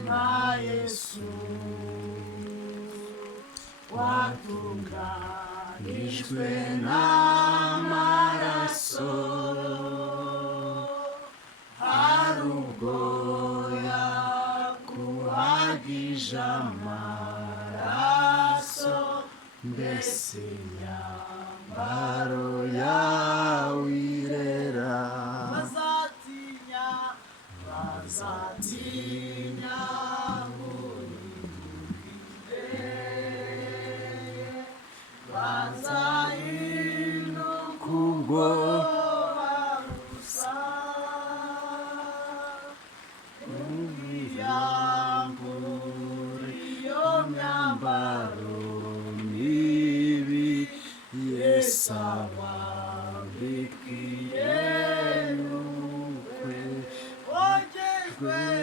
nka Yesu watunganijwe n'amaraso, hari ubwo yakuhagije amaraso, mbese imyambaro yawe irera. Bazatinya